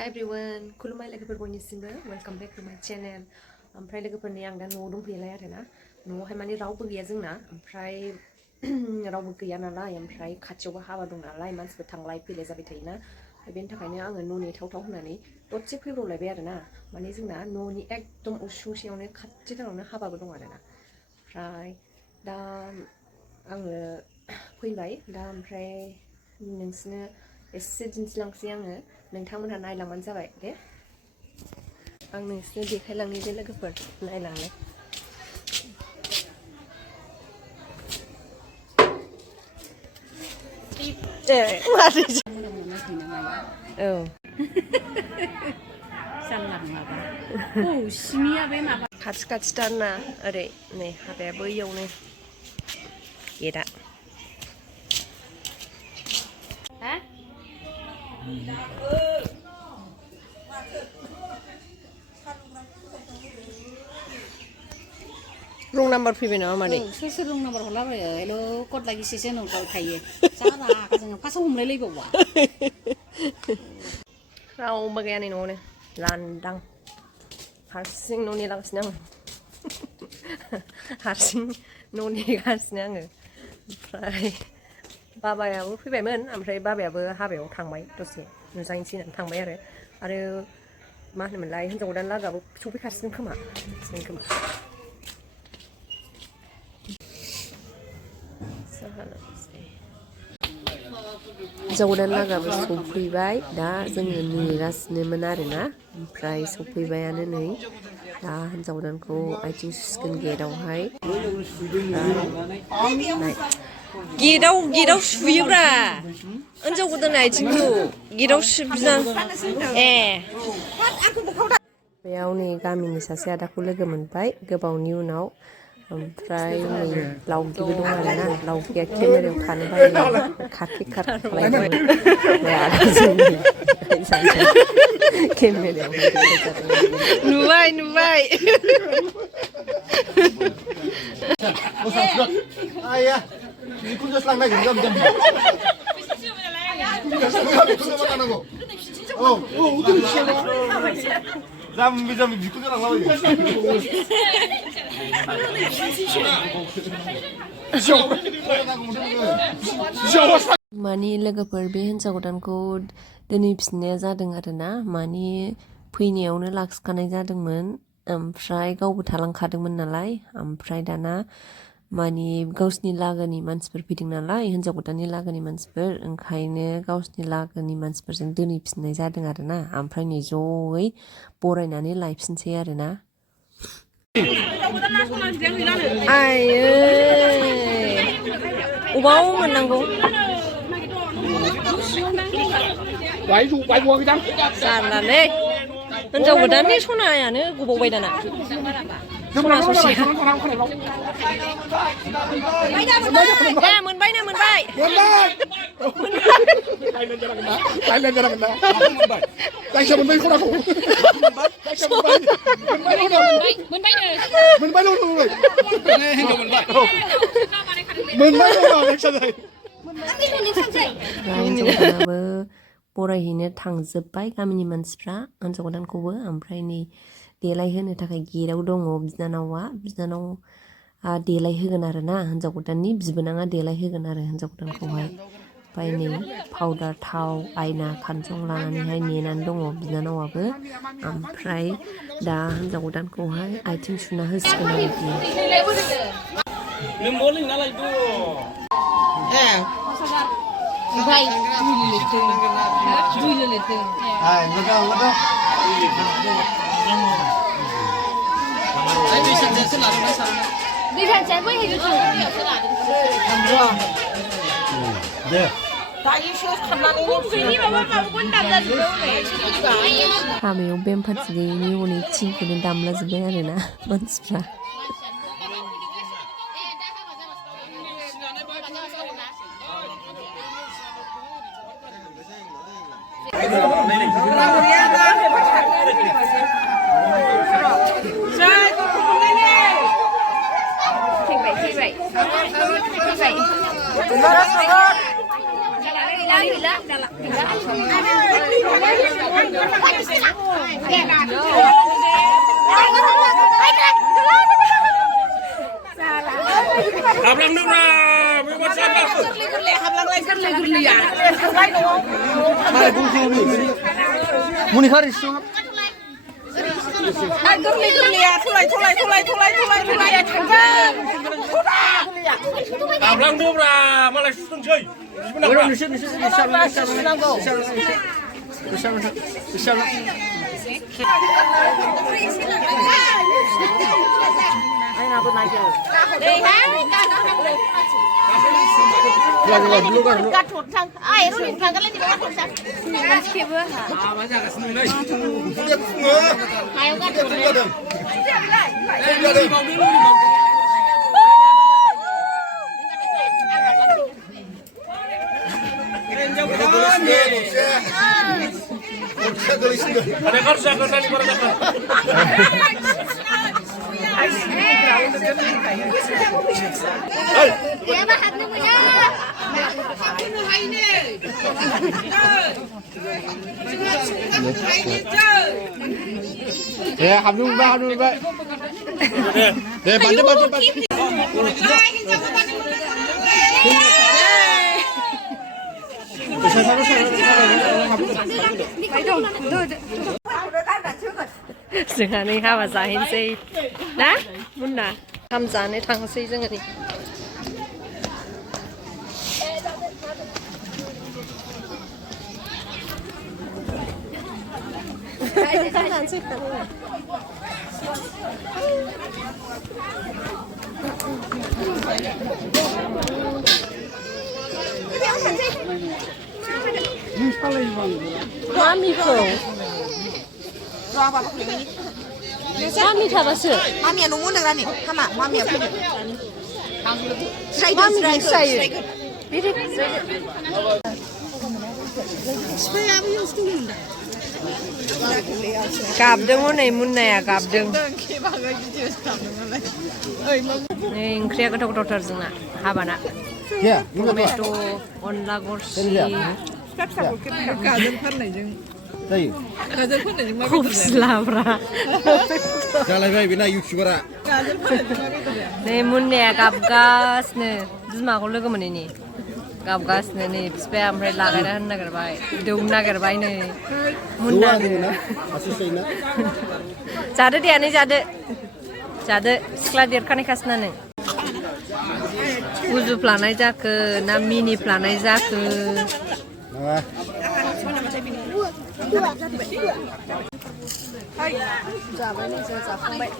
Hi everyone, खुलुमबाय लोगोफोर बयनिसिमबो welcome back to my channel. ओमफ्राय लोगोफोरनि आं दा न'आव दंफैयोलाय आरोना न'आवहाय माने रावबो गैया जोंना ओमफ्राय रावबो गैया नालाय ओमफ्राय खाथियावबो हाबा दं नालाय मानसिफोर थांलाय फैलाय जाबाय थायोना बेनि थाखायनो आङो न' नेथावथाव होननानै दसे फैब्रबलायबाय आरोना माने जोंना न'नि एकदम उसुंसेयावनो खाथिथारावनो हाबाबो दं आरोना ओमफ्राय दा आङो फैबाय दा ओमफ्राय नोंसिनो एसे दिन्थिलांसै आङो नोंथांमोनहा नायलांबानो जाबाय दे आं नोंसिनो देखायलांनि दे लोगोफोर नायलांनो औ खाथि खाथिथार ना ओरै नै हाबाया बैयावनो गेटआ रं नाम्बार फैबाय नामा मादै सोर रं नाम्बार हरलाबायो हेल' कट लागिसेसो नोंखौ थायो जा रागा जोङो फार्स्टआव हमलायलायबावा रावबो गैया नै न'आवनो लांदां हारसिं न' नेलांगासिनो आङो हारसिं न' नेगासिनो आङो ओमफ्राय बाबायाबो फैबायमोन ओमफ्राय बाबायाबो हाबायाव थांबाय दसे नुजाहैनोसै होननानै थांबाय आरो मा होनोमोनलाय हिन्जाव गोदान लागोआबो सफैखासिगोन खोमा हिन्जाव गोदान लागोआबो सफैबाय दा जोङो नेगासिनोमोन आरोना ओमफ्राय सफैबायानो नै दा हिन्जाव गोदानखौ आथिं सुसिगोन गेटआवहाय गेटआव सुयोब्रा हिन्जाव गोदान आथिंखौ गेटआव बिना बेयाव नै गामिनि सासे आदाखौ लोगो मोनबाय गोबावनि उनाव ओमफ्राय नै लावगिबो दं आरोना लावगिया केमेरायाव थानो बायो खारखे खालामबाय केमेरायाव नुबाय जाम्बि बिखौ जालांलाबायो मानि लोगोफोर बे हिन्जाव गोदानखौ दोनहैफिननाया जादों आरोना मानि फैनायावनो लाखिखानाय जादोंमोन ओमफ्राय गावबो थालांखादोंमोन नालाय ओमफ्राय दाना मानि गावसिनि लागोनि मानसिफोर फैदों नालाय हिन्जाव गोदाननि लागोनि मानसिफोर ओंखायनो गावसिनि लागोनि मानसिफोरजों दोनहैफिननाय जादों आरोना ओमफ्राय नै जयै बरायनानै लायफिनसै आरोना आयै अबाव मोननांगौ जारलालै हिन्जाव गोदाननि सनायानो गबावबाय दाना सना ससे मोनबाय बरायहैनो थांजोब्बाय गामिनि मानसिफ्रा हिन्जाव गोदानखौबो ओमफ्राय नै देलायहोनो थाखाय गेटआव दङ बिनानावा देलायहोगोन आरोना हिन्जाव गोदाननि बिबोनाङा देलायहोगोन आरो हिन्जाव गोदानखौहाय ओमफ्राय नै पाउदार थाव आयना खानजं लानानैहाय नेनानै दङ बिनानावाबो ओमफ्राय दा हिन्जाव गोदानखौहाय आथिं सुना होसिगोन आरो हाबायाव बेम पार्टि गैयिनि अनेक थिंखौनो दामलाजोब्बाय आरोना मानसिफ्रा Hablang nura, memang siapa? Muni haris tu. Hablang nura, malah susung cuy. Ada kerja kerja di mana kan? Ya, habis ba. Bantu. जोंहा नै हाबा जाहैनोसै ना मुन्ना ओंखाम जानो थांसै जोङो नै मामिखौ मामि थाबासो मामिया न'आव होनदों नी हामा मामिया फैदों मामि स्रायो गाबदों हनै मुन्नाया गाबदों नै ओंख्रिया गोथाव गोथावथार जोंना हाबाना टमेट' अनला गरसि गाजर फाननायजों जायो गाजर फाननायजों मा खफस्लाब्रा जालायबाय बेना इउटिउबारा गाजर फाननायजों मा बेदर नै मुन्नाया गाबगासिनो बिमाखौ लोगो मोनैनि गाबगासिनो नै बिफाया ओमफ्राय लागायना होनो नागिरबाय दौनो नागिरबाय नै मुन्ना जादो दे आनै जादो सिख्ला देरखानायखासो ना नों उजुफ्लानाय जाखो ना मिनिफ्लानाय जाखो जाबाय नै जों जाखांबाय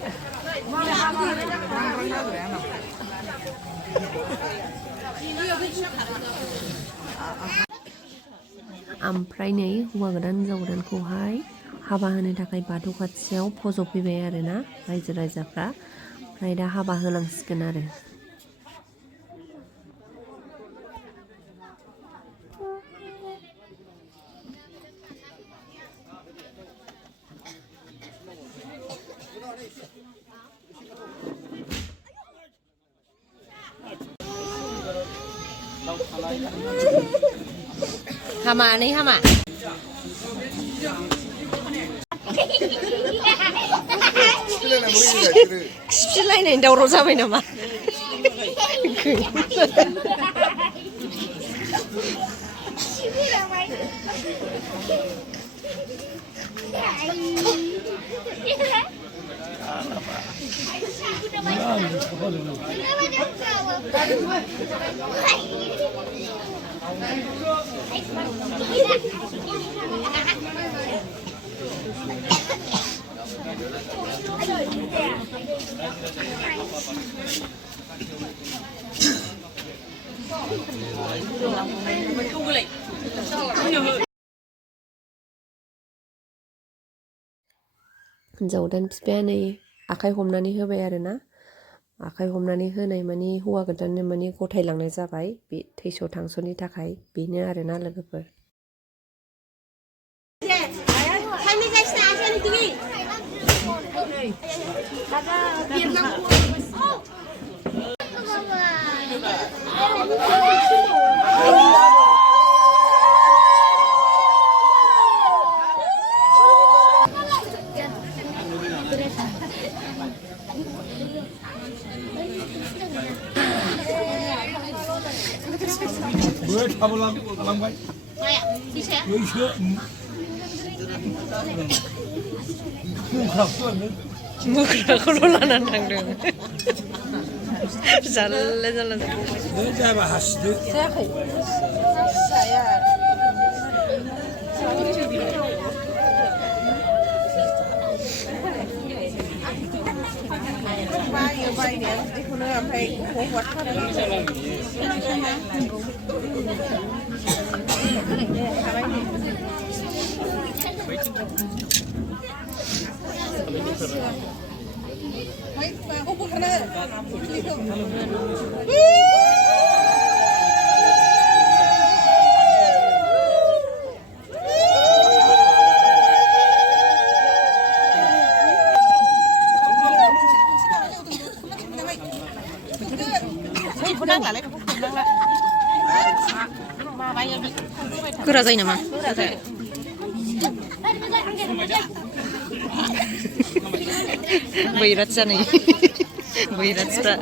ओमफ्राय नै हौवा गोदान हिनजाव गोदानखौहाय हाबा होनो थाखाय बाथौ खाथियाव फज'फैबाय आरोना रायजो राजाफ्रा ओमफ्राय दा हाबा होलांसिगोन आरो हामा नै हामा खिफिलायनायनि दावराव जाबाय नामा हिनजाव गोदान बिफाया नै आखाइ हमनानै होबाय आरोना आखाइ हमनानै होनाय माने हौवा गोदाननो माने गथायलांनाय जाबाय बे थैस' थांस'नि थाखाय बेनो आरोना लोगोफोर थालांबाय बैसो मुख्राखौल' लानानै थांदों जारला जारला जाबा हासिदो जायाखै बायो बायनाया बिदिखौनो ओमफ्राय माखौ बोखानो गोरा जायो नामा बैरात जानाय बैरातफ्रा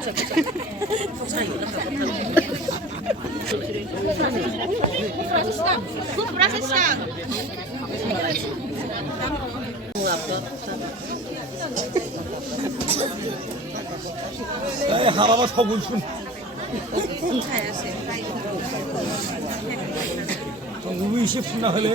हाबाबा थावगोनसुन थावगोनबो एसे फुनना होलै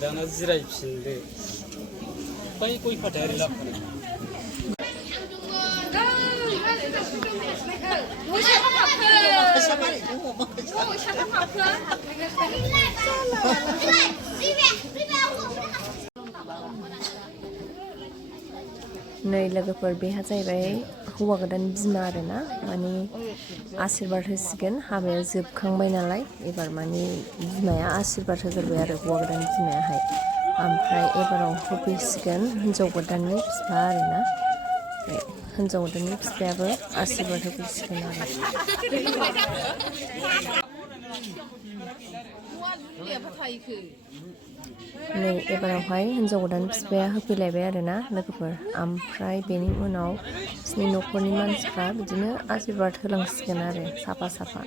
दाना जिरायफिनदो बै गय फाथै ओरै लाबोदो नै लोगोफोर बेहा जाहैबाय हौवा गोदान बिमा आरोना माने आशीर्बाद होसिगोन हाबाया जोबखांबाय नालाय एबार माने बिमाया आशीर्बाद होग्रोबाय आरो हौवा गोदान बिमायाहाय ओमफ्राय एबाराव होफैसिगोन हिन्जाव गोदाननि बिफा आरोना हिन्जाव गोदाननि बिफायाबो आशीर्बाद होफैसिगोन आरो नै एबारावहाय हिन्जाव गोदान बिफाया होफैलायबाय आरोना लोगोफोर ओमफ्राय बेनि उनाव बिसोरनि न'खरनि मानसिफ्रा बिदिनो आशीर्बाद होलांसिगोन आरो साफा साफा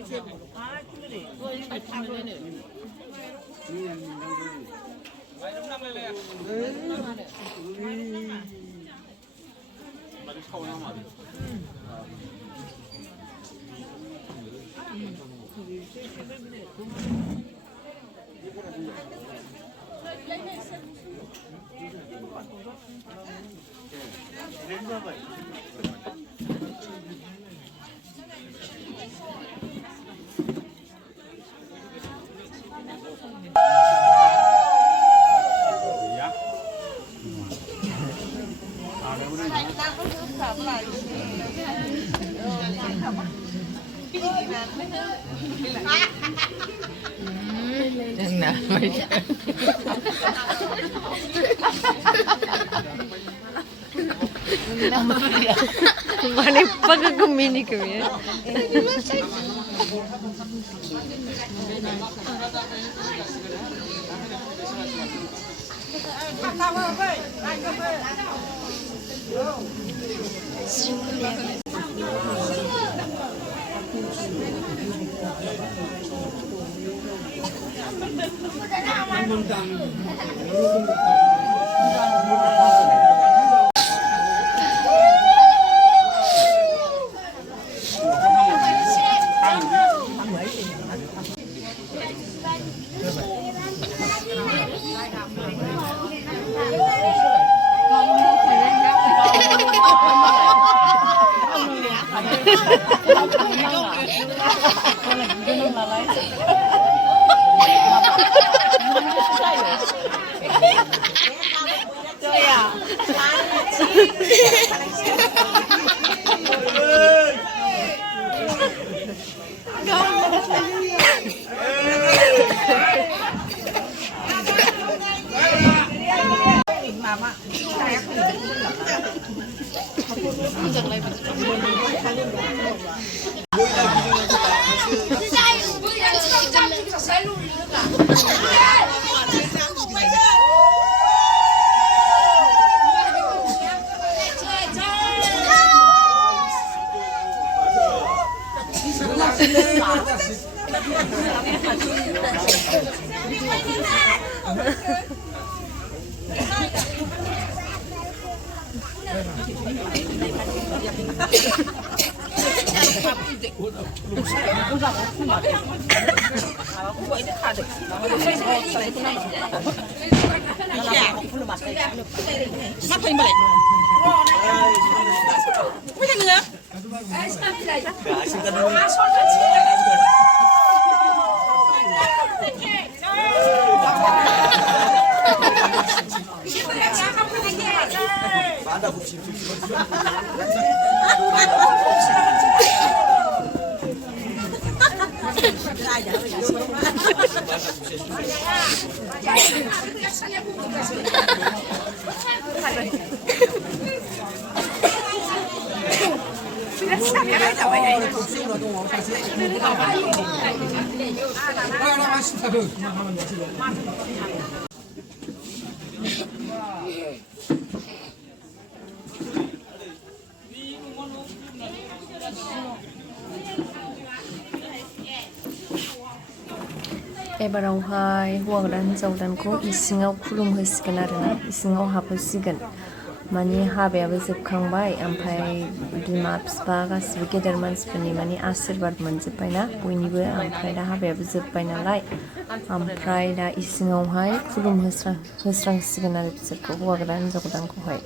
Mana pakai gemini kami ya. एबारावहाय हौवा गोदान हिन्जाव गोदानखौ इसिङाव खुलुमहोसिगोन आरोना इसिङाव हाबहोसिगोन माने हाबायाबो जोबखांबाय ओमफ्राय बिमा बिफा गासिबो गेदेर मानसिफोरनि माने आशीर्बाद मोनजोब्बायना बयनिबो ओमफ्राय दा हाबायाबो जोब्बाय नालाय ओमफ्राय दा इसिङावहाय होस्रांसिगोन आरो बिसोरखौ हौवा गोदान हिन्जाव गोदानखौहाय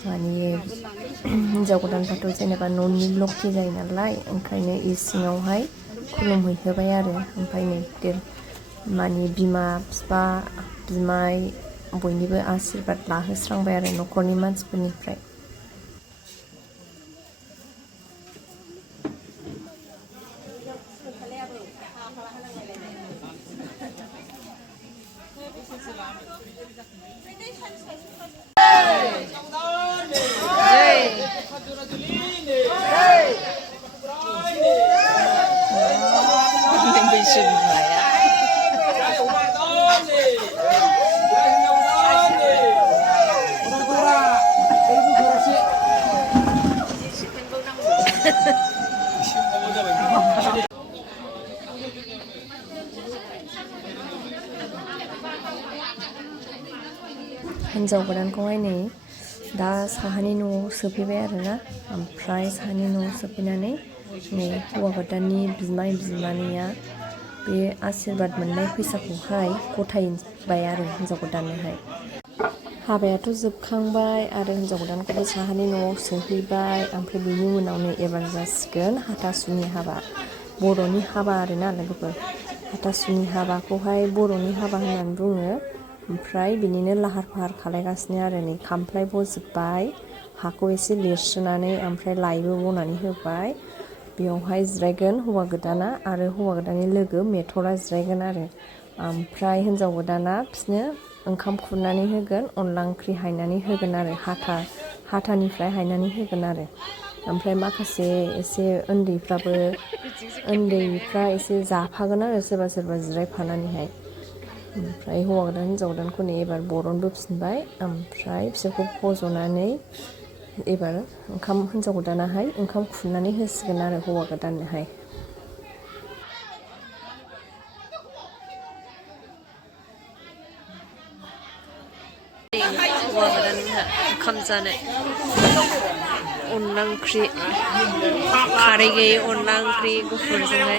माने हिन्जाव गोदानफ्राथ' जेनेबा न'नि लखि जायो नालाय ओंखायनो इसिङावहाय खुलुमहैहोबाय आरो ओमफ्राय नै माने बिमा बिफा बिमाय बयनिबो आशीर्बाद लाहोस्रांबाय आरो न'खरनि मानसिफोरनिफ्राय हिन्जाव गोदानखौहाय नै दा साहानि न'आव सोफैबाय आरोना ओमफ्राय साहानि न'आव सोफैनानै नै हौवा गोदाननि बिमाय बिमानैया बे आशीर्बाद मोननाय फैसाखौहाय गथायबाय आरो हिन्जाव गोदाननोहाय हाबायाथ' जोबखांबाय आरो हिन्जाव गोदानखौबो साहानि न'आव सोहैबाय ओमफ्राय बेनि उनावनो एबार जासिगोन हाथासुनि हाबा बर'नि हाबा आरोना लोगोफोर हाथासुनि हाबाखौहाय बर'नि हाबा होननानै बुङो ओमफ्राय बिनिनो लाहार फाहार खालायगासिनो आरो नै खामफ्लाय बजोब्बाय हाखौ एसे लिरस्रोनानै ओमफ्राय लाइबो बनानै होबाय बेयावहाय जिरायगोन हौवा गोदाना आरो हौवा गोदाननि लोगो मेथरा जिरायगोन आरो ओमफ्राय हिन्जाव गोदाना बिसोरनो ओंखाम खुरनानै होगोन अनला ओंख्रि हायनानै होगोन आरो हाथानिफ्राय हायनानै होगोन आरो ओमफ्राय माखासे एसे उन्दैफ्रा एसे जाफागोन आरो सोरबा जिरायफानानैहाय ओमफ्राय हौवा गोदान हिन्जाव गोदानखौ नै एबार बरनबोफिनबाय ओमफ्राय बिसोरखौ फज'नानै एबार हिन्जाव गोदानाहाय ओंखाम खुरनानै होसिगोन आरो हौवा गोदाननोहाय हौवा गोदानहा ओंखाम जानो अनला ओंख्रि खारै गैयै अनला ओंख्रि गुफुरजोंहाय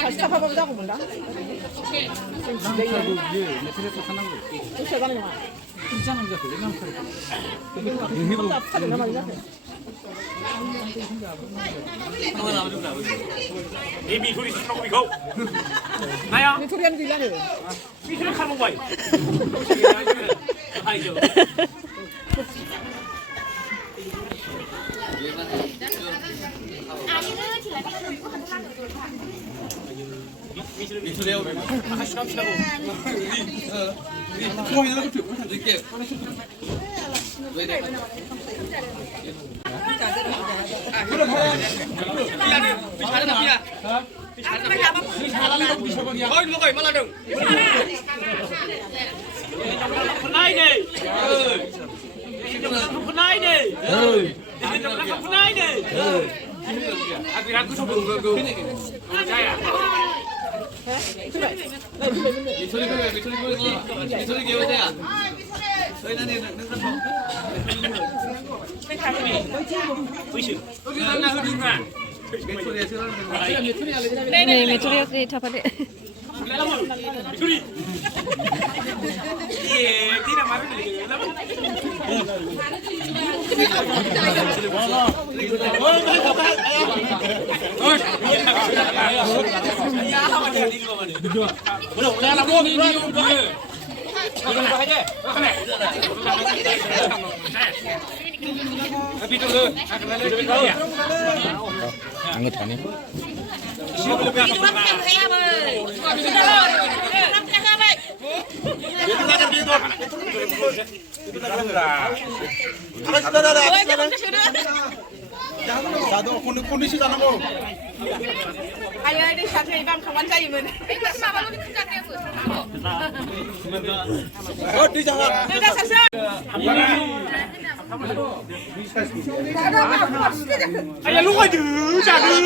같이 잡아보면 자고 몰라. 미소리 신나고 이거 나야 미소리 하는 게 일하네. 미소리 칼먹 봐 아이고 미소리 하고 하시나고 그럼 이거 좀 이렇게 왜 돼? 네, 메토리아끼리 타파데. 메토리. 예, 티나 마르네. Anget kan ya? kondisi tanah mau. Ayo ini satu ibang kawan saya men. Oh di jangan. Sudah selesai. Ayo lu aja, jangan.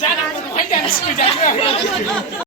Jangan.